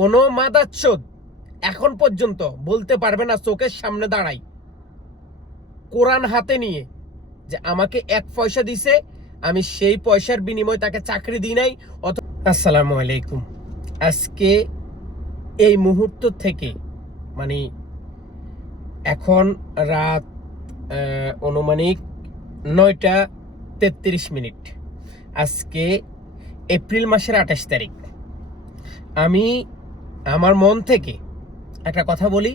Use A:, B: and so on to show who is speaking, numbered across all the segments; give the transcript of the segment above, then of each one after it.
A: কোনো মাদাচ্ছদ এখন পর্যন্ত বলতে পারবে না চোখের সামনে দাঁড়াই। কোরআন হাতে নিয়ে যে আমাকে এক পয়সা দিছে, আমি সেই পয়সার বিনিময়ে তাকে চাকরি দিই নাই অত আসসালামু আলাইকুম। আজকে এই মুহূর্ত থেকে মানে এখন রাত অনুমানিক নয়টা তেত্রিশ মিনিট। আজকে এপ্রিল মাসের আঠাশ তারিখ। আমি আমার মন থেকে একটা কথা বলি।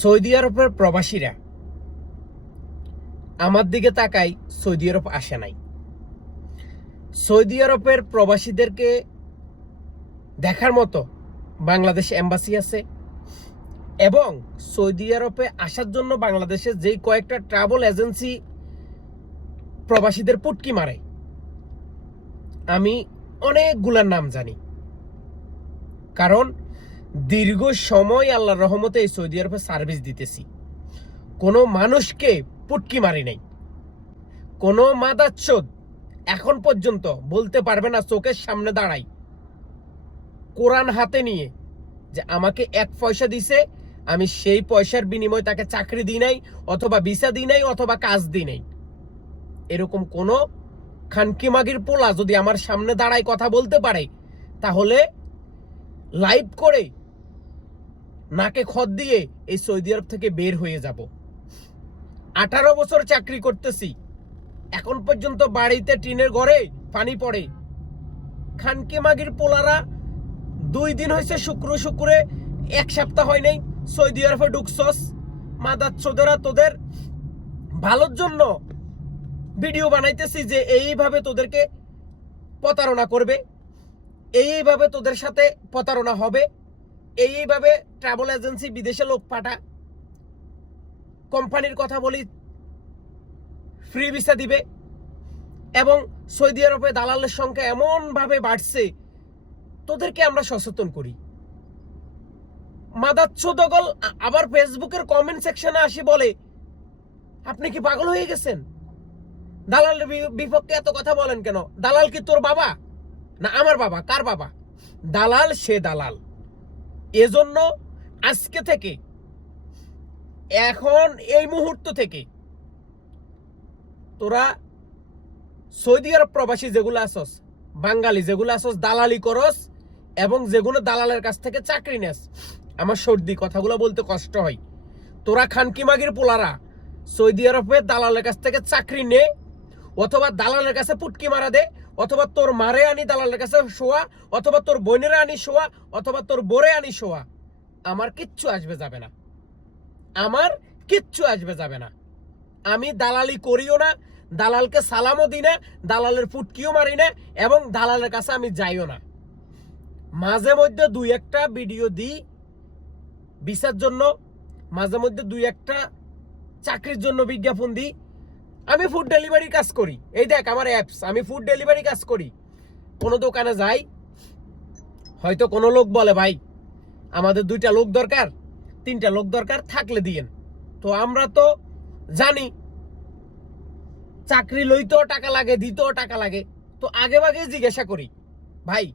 A: সৌদি আরবের প্রবাসীরা আমার দিকে তাকাই সৌদি আরব আসে নাই। সৌদি আরবের প্রবাসীদেরকে দেখার মতো বাংলাদেশ এম্বাসি আছে এবং সৌদি আরবে আসার জন্য বাংলাদেশের যেই কয়েকটা ট্রাভেল এজেন্সি প্রবাসীদের পুটকি মারে। আমি অনেকগুলার নাম জানি। কারণ দীর্ঘ সময় আল্লাহর রহমতে এই সৌদি আরবে সার্ভিস দিতেছি। কোনো মানুষকে পুটকি মারি নাই। কোনো মাদাচ্ছদ এখন পর্যন্ত বলতে পারবে না চোখের সামনে দাঁড়াই। কোরআন হাতে নিয়ে যে আমাকে এক পয়সা দিছে, আমি সেই পয়সার বিনিময়ে তাকে চাকরি দিই নাই, অথবা ভিসা দিই নাই, অথবা কাজ দিই নাই। এরকম কোনো খানকিমাগির পোলা যদি আমার সামনে দাঁড়ায় কথা বলতে পারে, তাহলে লাইভ করে নাকে খদ দিয়ে এই সৌদি আরব থেকে বের হয়ে যাব। আঠারো বছর চাকরি করতেছি। এখন পর্যন্ত বাড়িতে টিনের ঘরে পানি পড়ে। খানকি মাগির পোলারা দুই দিন হয়েছে শুক্র শুক্রে, এক সপ্তাহ হয় নাই সৌদি আরবে ঢুকছস। মাদার চোদেরা তোদের ভালোর জন্য ভিডিও বানাইতেছি যে এইভাবে তোদেরকে প্রতারণা করবে। এইভাবে তোদের সাথে প্রতারণা হবে, এইভাবে ট্রাভেল এজেন্সি বিদেশে লোক পাঠা কোম্পানির কথা বলি ফ্রি ভিসা দিবে এবং সৌদি আরবে দালালের সংখ্যা এমনভাবে বাড়ছে, তোদেরকে আমরা সচেতন করি। মাদাচ্ছ দগল আবার ফেসবুকের কমেন্ট সেকশনে আসি বলে, আপনি কি পাগল হয়ে গেছেন? দালালের বিপক্ষে এত কথা বলেন কেন? দালাল কি তোর বাবা? না আমার বাবা, কার বাবা? দালাল, সে দালাল। এজন্য আজকে থেকে, এখন এই মুহূর্ত থেকে, তোরা সৌদি আরব প্রবাসী যেগুলো আসস বাঙালি যেগুলো আসস দালালি করস এবং যেগুলো দালালের কাছ থেকে চাকরি নেস, আমার সর্দি কথাগুলো বলতে কষ্ট হয়। তোরা খানকি মাগির পোলারা, সৌদি আরবে দালালের কাছ থেকে চাকরি নে, অথবা দালালের কাছে পুটকি মারা দে অথবা তোর মারে আনি দালালের কাছে শোয়া, অথবা তোর বোনেরা আনি শোয়া, অথবা তোর বোরে আনি শোয়া, আমার কিচ্ছু আসবে যাবে না। আমার কিচ্ছু আসবে যাবে না। আমি দালালি করিও না, দালালকে সালামও দিই না, দালালের ফুটকিও মারি না, এবং দালালের কাছে আমি যাইও না। মাঝে মধ্যে দুই একটা ভিডিও দিই ভিসার জন্য, মাঝে মধ্যে দুই একটা চাকরির জন্য বিজ্ঞাপন দিই আমি ফুড ডেলিভারি কাজ করি। এই দেখ আমার অ্যাপস আমি ফুড ডেলিভারি কাজ করি। কোনো দোকানে যাই, হয়তো কোনো লোক বলে, ভাই, আমাদের দুইটা লোক দরকার, তিনটা লোক দরকার, থাকলে দিয়েন। তো আমরা তো জানি, চাকরি লইতেও টাকা লাগে দিতেও টাকা লাগে। তো আগে ভাগে জিজ্ঞাসা করি, ভাই,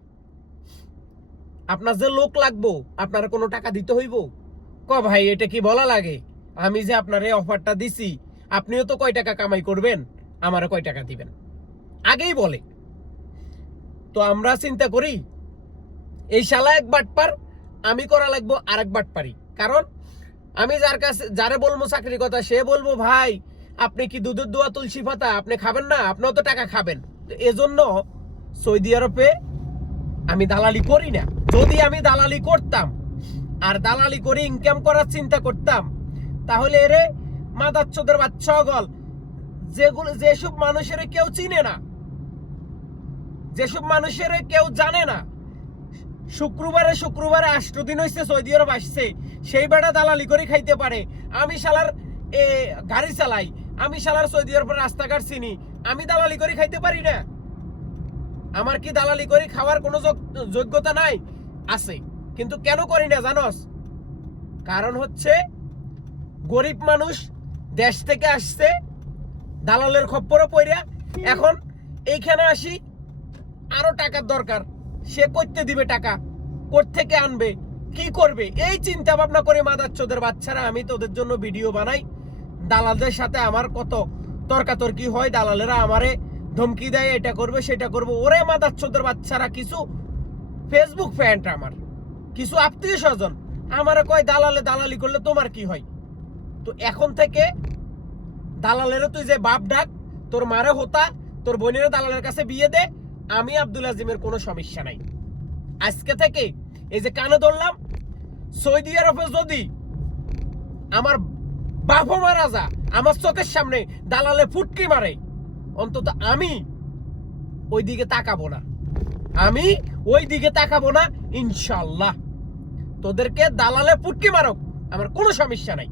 A: আপনার যে লোক লাগবো, আপনার কোনো টাকা দিতে হইব? ক, ভাই, এটা কি বলা লাগে? আমি যে আপনার এই অফারটা দিছি আপনিও তো কয় টাকা কামাই করবেন, আমারও কয় টাকা দিবেন। আগেই বলে। তো আমরা চিন্তা করি, এই শালা এক বাটপার, আমি করা লাগবো আরেক বাটপারি কারণ আমি যার কাছে, যারে বলব চাকরির কথা, সে বলব, ভাই, আপনি কি দুধের দোয়া তুলসী পাতা? আপনি খাবেন না? আপনিও তো টাকা খাবেন। এজন্য সৌদি আরবে আমি দালালি করি না। যদি আমি দালালি করতাম, আর দালালি করে ইনকাম করার চিন্তা করতাম, তাহলে এরে মাদাচ্ছদের বাচ্চা গল যেগুলো যেসব মানুষের কেউ চিনে না, যেসব মানুষের কেউ জানে না, শুক্রবারে শুক্রবারে আষ্ট দিন হয়েছে সৌদি আরব আসছে, সেই বেটা দালালি করে খাইতে পারে। আমি শালার, এ, গাড়ি চালাই, আমি শালার সৌদি আরবের রাস্তাঘাট চিনি, আমি দালালি করে খাইতে পারি না। আমার কি দালালি করে খাওয়ার কোনো যোগ- যোগ্যতা নাই? আছে। কিন্তু কেন করি না, জানস? কারণ হচ্ছে গরিব মানুষ দেশ থেকে আসছে, দালালের খপ্পরে পইরা। এখন এইখানে আসি, আরও টাকার দরকার। সে করতে দিবে টাকা কোর থেকে আনবে, কি করবে? এই চিন্তা ভাবনা করে মাদাচ্চোদের বাচ্চারা, আমি তোদের জন্য ভিডিও বানাই। দালালদের সাথে আমার কত তর্কাতর্কি হয়, দালালেরা আমারে ধমকি দেয়, এটা করবে, সেটা করবে। ওরে মাদাচ্চোদের বাচ্চারা, কিছু ফেসবুক ফ্যান্ট আমার, কিছু আত্মীয় স্বজন, আমারে কয়, দালালে দালালি করলে তোমার কি হয়? তো এখন থেকে দালালেরও তুই যে বাপ ডাক, তোর মারে হতা, তোর বোনের দালালের কাছে বিয়ে দে, আমি আব্দুল আজিমের কোনো সমস্যা নাই। আজকে থেকে এই যে কানে ধরলাম, সৌদি আরবে যদি আমার বাপও মারা যা আমার চোখের সামনে দালালে ফুটকি মারে, অন্তত আমি ওই দিকে তাকাবো না। আমি ওই দিকে তাকাবো না ইনশাল্লাহ তোদেরকে দালালে ফুটকি মারক, আমার কোনো সমস্যা নাই।